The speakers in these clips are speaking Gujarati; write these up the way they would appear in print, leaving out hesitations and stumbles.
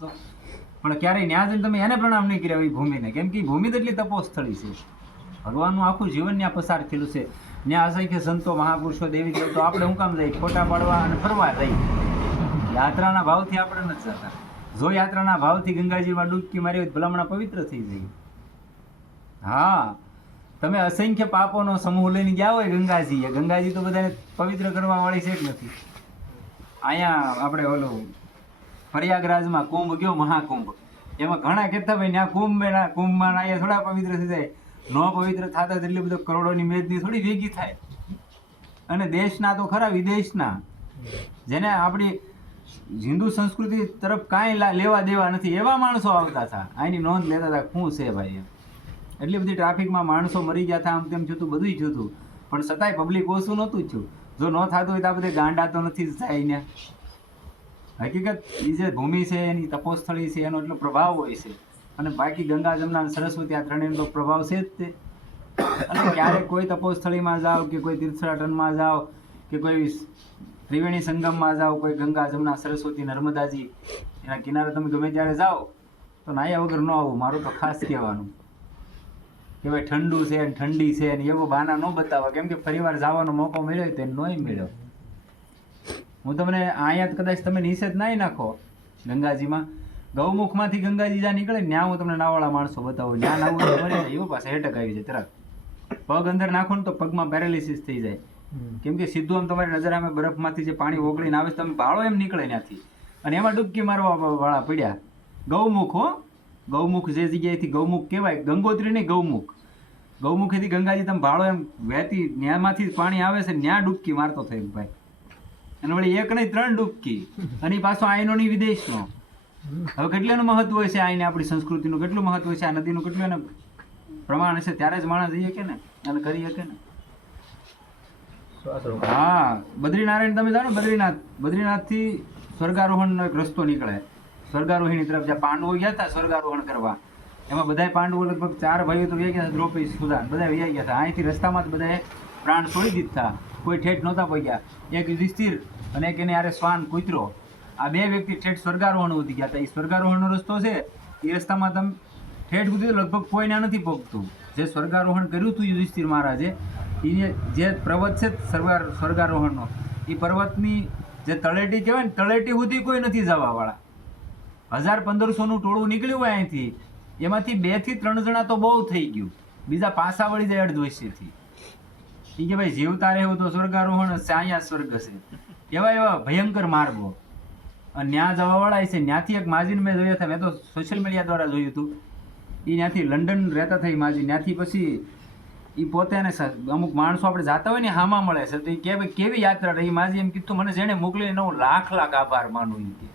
તો પણ ક્યારેય ન્યા જઈને તમે એને પ્રણામ નહીં કર્યા એ ભૂમિને, કેમ કે ભૂમિ તો એટલી તપોસ્થળી છે. ભગવાનનું આખું જીવન ત્યાં પસાર થયેલું છે. ત્યાં અસંખ્ય સંતો મહાપુરુષો દેવી દેવતો આપણે હું કામ જાય ખોટા પાડવા અને ફરવા જાય? યાત્રાના ભાવથી આપણે નથી જતા. જો યાત્રાના ભાવથી ગંગાજીમાં ડૂબકી મારી હોય ભલામણા પવિત્ર થઈ જાય. હા, તમે અસંખ્ય પાપોનો સમૂહ લઈને ગયા હોય ગંગાજી, ગંગાજી તો બધાને પવિત્ર કરવા વાળી છે જ નથી. અહીંયા આપણે ઓલું પ્રયાગરાજમાં કુંભ ગયો, મહાકુંભ, એમાં ઘણા કહેતા ભાઈ ત્યાં કુંભમાં અહીંયા થોડા પવિત્ર થઈ જાય. ન પવિત્ર થતા એટલી બધો કરોડોની મેદની થોડી ભેગી થાય. અને દેશના તો ખરા, વિદેશના જેને આપણી હિન્દુ સંસ્કૃતિ તરફ કાંઈ લેવા દેવા નથી એવા માણસો આવતા હતા, આની નોંધ લેતા હતા શું છે ભાઈ. એટલી બધી ટ્રાફિકમાં માણસો મરી ગયા હતા, આમ તેમ થયું, બધું થયું, પણ છતાંય પબ્લિક ઓછું નહોતું થયું. જો ન થતું હોય તો આ બધે ગાંડા તો નથી જ થાય ને. હકીકત એ જે ભૂમિ છે એની તપોસ્થળી છે એનો એટલો પ્રભાવ હોય છે. અને બાકી ગંગા જમના સરસ્વતી આ ત્રણેયનો પ્રભાવ છે જ તે. અને ક્યારેક કોઈ તપોસ્થળીમાં જાઓ કે કોઈ તીર્થાટનમાં જાઓ કે કોઈ ત્રિવેણી સંગમમાં જાઓ, કોઈ ગંગા જમના સરસ્વતી નર્મદાજી એના કિનારે તમે ગમે ત્યારે જાઓ તો નાહ્યા વગર ન આવું, મારું તો ખાસ કહેવાનું કે ભાઈ ઠંડુ છે ને ઠંડી છે ને એવો બહાના ન બતાવવા, કેમ કે ફરીવાર જવાનો મોકો મળ્યો તો નોય મળ્યો. હું તમને અહીંયા કદાચ તમે નીચે જ નાહી નાખો ગંગાજીમાં, ગૌમુખમાંથી ગંગાજી જ્યાં નીકળે ને ત્યાં હું તમને નાવાળા માણસો બતાવું, જ્યાં નાવું મરી જાય એવું પાસે હેટક આવી જાય તરત. પગ અંદર નાખો ને તો પગમાં પેરાલિસિસ થઈ જાય, કેમ કે સીધું આમ તમારી નજર આમે બરફમાંથી જે પાણી ઓગળીને આવે છે તમે ભાળો એમ નીકળે ત્યાંથી, અને એમાં ડૂબકી મારવા વાળા પડ્યા. ગૌમુખ હો, ગૌમુખ જે જગ્યાએથી ગૌમુખ કહેવાય, ગંગોત્રી નહીં ગૌમુખ, ગૌમુખેથી ગંગાજી તમે ભાળો એમ વહેતી ન્યામાંથી પાણી આવે છે, ન્યા ડૂબકી મારતો થયો ભાઈ. અને વળી એક નહીં 3 ડૂબકી, અને પાછો આઈનો નહીં વિદેશનો. હવે કેટલાનું મહત્વ હોય છે આઈને, આપણી સંસ્કૃતિનું કેટલું મહત્વ હોય છે, આ નદીનું કેટલું એને પ્રમાણ છે, ત્યારે જ માણસ જઈએ કે ને અને કરી શકે ને. હા, બદ્રીનારાયણ તમે જાણો, બદ્રીનાથથી સ્વર્ગારોહણનો એક રસ્તો નીકળે, સ્વર્ગારોહિણી તરફ. જ્યાં પાંડવો ગયા હતા સ્વર્ગારોહણ કરવા, એમાં બધા પાંડવો લગભગ 4 ભાઈઓ તો વ્યા ગયા, દ્રૌપદી સુદાન બધા વ્યા ગયા હતા. અહીંથી રસ્તામાં જ બધાએ પ્રાણ છોડી દીધા, કોઈ ઠેઠ નહોતા પગ્યા. એક યુધિષ્ઠિર અને એક એને યારે શ્વાન કૂતરો, આ 2 વ્યક્તિ ઠેઠ સ્વર્ગારોહણ ઉધી ગયા હતા. એ સ્વર્ગારોહણનો રસ્તો છે, એ રસ્તામાં તમે ઠેઠ સુધી લગભગ કોઈ ના નથી પગતું. જે સ્વર્ગારોહણ કર્યું હતું યુધિષ્ઠિર મહારાજે, એ જે પર્વત છે સ્વર્ગારોહણનો, એ પર્વતની જે તળેટી કહેવાય ને, તળેટી સુધી કોઈ નથી જવાવાળા. 1000-1500નું ટોળું નીકળ્યું હોય અહીંથી, એમાંથી 2 થી 3 જણા તો બહુ થઈ ગયું, બીજા પાછા વળી જાય અડધવયથી. એ કે ભાઈ જીવતા રહેવું તો સ્વર્ગારોહણ છે, અહીંયા સ્વર્ગ છે. એવા ભયંકર માર્ગો અને ત્યાં જવાવાળા છે. ત્યાંથી એક માજીને મેં જોયા હતા, મેં તો સોશિયલ મીડિયા દ્વારા જોયું હતું. એ ત્યાંથી લંડન રહેતા થઈ માજી, ત્યાંથી પછી એ પોતે એને અમુક માણસો આપણે જાતા હોય ને હામાં મળે છે, તો એ કે ભાઈ કેવી યાત્રા રહી માજી, એમ કીધું મને જેને મોકલીને હું લાખ આભાર માનું. એ કે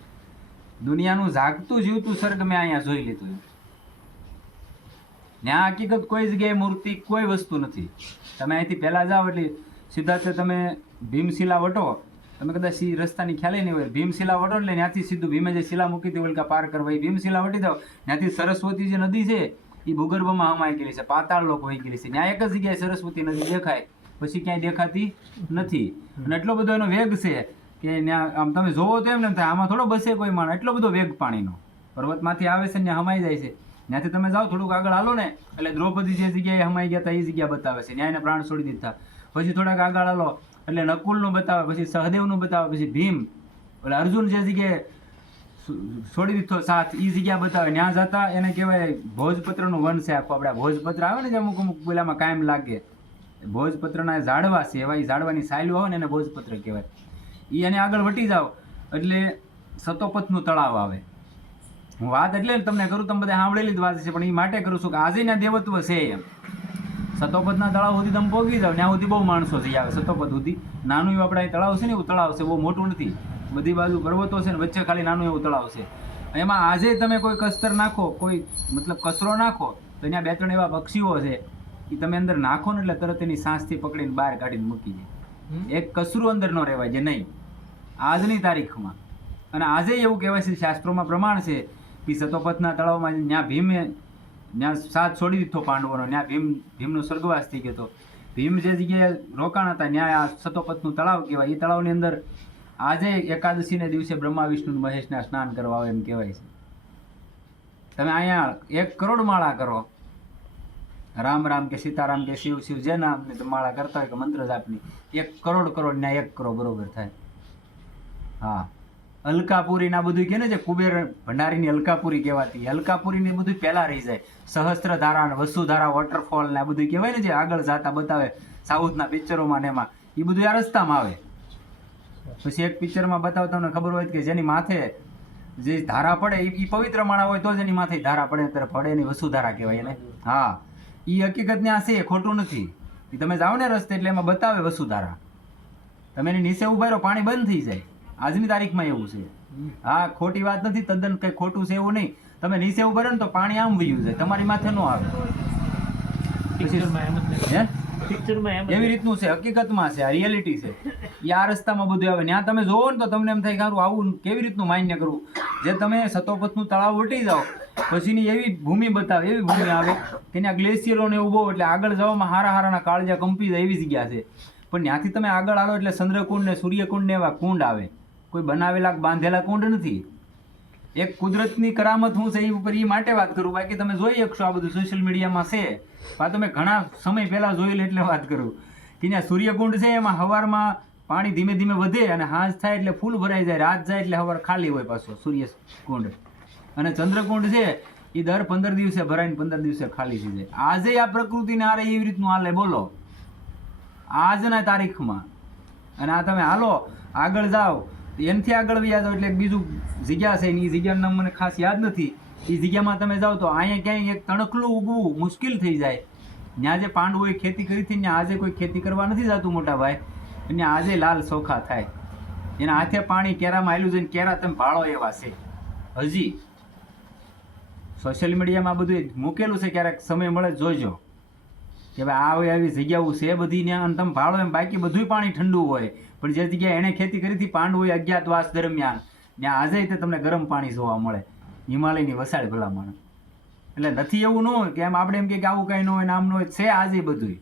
દુનિયાનું જાગતું જીવતું સ્વર્ગ મેં અહીંયા જોઈ લીધું. ત્યાં હકીકત કોઈ જગ્યાએ મૂર્તિ કોઈ વસ્તુ નથી. તમે અહીંથી પહેલાં જાઓ એટલે સીધા તમે ભીમશિલા વટો, તમે કદાચ એ રસ્તાની ખ્યાલ નહીં હોય, ભીમશિલા વટો એટલે ત્યાંથી સીધું ભીમે જે શિલા મૂકી હતી ઓલકા પાર કરવા, એ ભીમશિલા વટી જાઓ, ત્યાંથી સરસ્વતી જે નદી છે એ ભૂગર્ભમાં હમાઈ ગયેલી છે, પાતાળ લોકો વહી ગયેલી છે. ત્યાં એક જ જગ્યાએ સરસ્વતી નદી દેખાય, પછી ક્યાંય દેખાતી નથી. અને એટલો બધો એનો વેગ છે કે ત્યાં આમ તમે જોવો તો એમ ને થાય આમાં થોડો બસે કોઈ માણસ, એટલો બધો વેગ પાણીનો પર્વતમાંથી આવે છે ને ત્યાં હમાઈ જાય છે. ત્યાંથી તમે જાઓ થોડુંક આગળ હાલો ને એટલે દ્રૌપદી જે જગ્યાએ હમાઈ ગયા હતા એ જગ્યા બતાવે છે, ત્યાં એને પ્રાણ છોડી દીધા. પછી થોડાક આગળ હાલો એટલે નકુલનું બતાવે, પછી સહદેવનું બતાવે, પછી ભીમ એટલે અર્જુન જે જગ્યાએ છોડી દીધો સાથ એ જગ્યા બતાવે. ત્યાં જતા એને કહેવાય ભોજપત્રનું વન છે આખું. આપણે ભોજપત્ર આવે ને જે અમુક પેલામાં કાયમ લાગે, ભોજપત્રના ઝાડવા છે, એવા એ ઝાડવાની સાયલું આવે ને એને ભોજપત્ર કહેવાય. એ એને આગળ વટી જાઓ એટલે સતોપથનું તળાવ આવે. હું વાત એટલે તમને કરું, તમે બધા સાંભળેલી જ વાત છે, પણ એ માટે કરું છું કે આજે ના દેવત્વ છે એમ. સતોપથના તળાવ સુધી તમે પહોંચી જાઓ, ત્યાં સુધી બહુ માણસો જઈ આવે. સતોપથ સુધી નાનું એવું આપણે તળાવ છે ને, એવું તળાવ છે, બહુ મોટું નથી, બધી બાજુ પર્વતો છે ને વચ્ચે ખાલી નાનું એવું તળાવ છે. એમાં આજે તમે કોઈ કસ્તર નાખો, કોઈ મતલબ કચરો નાખો, તો ત્યાં 2-3 એવા પક્ષીઓ છે, એ તમે અંદર નાખો ને એટલે તરત એની સાંસથી પકડીને બહાર કાઢીને મૂકી જાય. એક કચરું અંદર ન રહેવાય જે નહીં આજની તારીખમાં. અને આજે એવું કહેવાય છે, શાસ્ત્રોમાં પ્રમાણ છે કે સતોપથના તળાવમાં ત્યાં ભીમે ત્યાં સાથ છોડી દીધો પાંડવોનો, ત્યાં ભીમનો સ્વર્ગવાસ થઈ ગયો હતો. ભીમ જે જગ્યાએ રોકાણ હતા ત્યાં આ સતોપથનું તળાવ કહેવાય. એ તળાવની અંદર આજે એકાદશીને દિવસે બ્રહ્મા વિષ્ણુ મહેશના સ્નાન કરવા આવે એમ કહેવાય છે. તમે અહીંયા 1 કરોડ માળા કરો, રામ રામ કે સીતારામ કે શિવ શિવ જે નામની તમે માળા કરતા હોય કે મંત્ર જાપની, 1 કરોડ ના 1 કરોડ બરોબર થાય. હા, અલકાપુરી ના બધું કે ને જે કુબેર ભંડારીની અલકાપુરી કહેવાતી, અલકાપુરી ને બધું પહેલા રહી જાય. સહસ્ત્રધારા ને વસુધારા વોટરફોલ ને આ બધું કહેવાય ને જે આગળ જાતા બતાવે સાઉથના પિક્ચરોમાં ને એમાં, એ બધું આ રસ્તામાં આવે. પછી એક પિક્ચરમાં બતાવે તમને ખબર હોય કે જેની માથે જે ધારા પડે એ પવિત્ર માણા હોય તો જ એની માથે ધારા પડે, ત્યારે પડે એની વસુધારા કહેવાય એને. હા, એ હકીકત ને આ છે, ખોટું નથી. એ તમે જાઓ ને રસ્તે એટલે એમાં બતાવે વસુધારા, તમે એની નીચે ઉભા રહો પાણી બંધ થઈ જાય. આજની તારીખમાં એવું છે. હા, ખોટી વાત નથી, તદ્દન કઈ ખોટું છે એવું નહીં. તમે નીચે ઉભા રહો ને તો પાણી આમ વયું જાય, તમારી માથે ન આવે. એવી રીતનું છે, હકીકતમાં છે, આ રિયાલિટી છે. એ આ રસ્તામાં બધું આવે. ત્યાં તમે જોવો ને તો તમને એમ થાય કે આવું કેવી રીતનું માન્ય કરવું. જે તમે સતોપથનું તળાવ ઉલટી જાઓ પછીની એવી ભૂમિ બતાવે, એવી ભૂમિ આવે કે ત્યાં ગ્લેશિયરો ને ઉભો, એટલે આગળ જવામાં હારા કાળજા કંપી જાય એવી જગ્યા છે. પણ ત્યાંથી તમે આગળ આવો એટલે ચંદ્રકુંડ ને સૂર્યકુંડ ને એવા કુંડ આવે, કોઈ બનાવેલા બાંધેલા કુંડ નથી. એક કુદરતની કરામત હું છે એ ઉપર એ માટે વાત કરું. બાકી તમે જોઈ શકશો આ બધું સોશિયલ મીડિયામાં છે, આ તમે ઘણા સમય પહેલા જોયેલ એટલે વાત કરું કે ત્યાં સૂર્યકુંડ છે, એમાં હવારમાં પાણી ધીમે ધીમે વધે અને હાંજ થાય એટલે ફૂલ ભરાઈ જાય, રાત જાય એટલે હવાર ખાલી હોય પાછો સૂર્યકુંડ. અને ચંદ્રકુંડ છે એ દર 15 દિવસે ભરાઈને 15 દિવસે ખાલી થઈ જાય. આજે આ પ્રકૃતિને આરે એવી રીતનું હાલે બોલો આજના તારીખમાં. અને આ તમે હાલો આગળ જાઓ, એનાથી આગળ વ્યા જાઓ એટલે એક બીજું જગ્યા છે, એ જગ્યાનું નામ મને ખાસ યાદ નથી. એ જગ્યામાં તમે જાઓ તો અહીંયા ક્યાંય એક તણખલું ઉગવું મુશ્કેલ થઈ જાય. ત્યાં જે પાંડવોએ ખેતી કરી હતી ત્યાં આજે કોઈ ખેતી કરવા નથી જતું મોટા ભાઈ, અને આજે લાલ ચોખા થાય. એના હાથે પાણી કેરામાં આવેલું છે, કેરા તમે ભાળો એવા છે. હજી સોશિયલ મીડિયામાં બધું મૂકેલું છે, ક્યારેક સમય મળે જોજો કે ભાઈ આવી જગ્યાઓ છે બધી ત્યાં, અને તમે ભાળો એમ. બાકી બધું પાણી ઠંડુ હોય, પણ જે જગ્યાએ એણે ખેતી કરી હતી પાંડવોએ અજ્ઞાતવાસ દરમિયાન, ત્યાં આજે તે તમને ગરમ પાણી જોવા મળે, હિમાલયની વસાળ ભલામણ. એટલે નથી એવું ન હોય કે એમ આપણે એમ કે આવું કઈ ન હોય, નામ ન હોય, છે આજે બધું.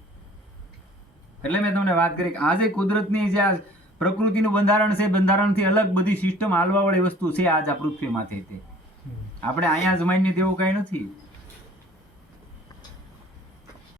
એટલે મેં તમને વાત કરી કે આજે કુદરતની જે આ પ્રકૃતિનું બંધારણ છે, બંધારણથી અલગ બધી સિસ્ટમ હાલવા વાળી વસ્તુ છે આજ આ પૃથ્વીમાંથી. તે આપણે અહીંયા જ માન્ય તેવું કઈ નથી.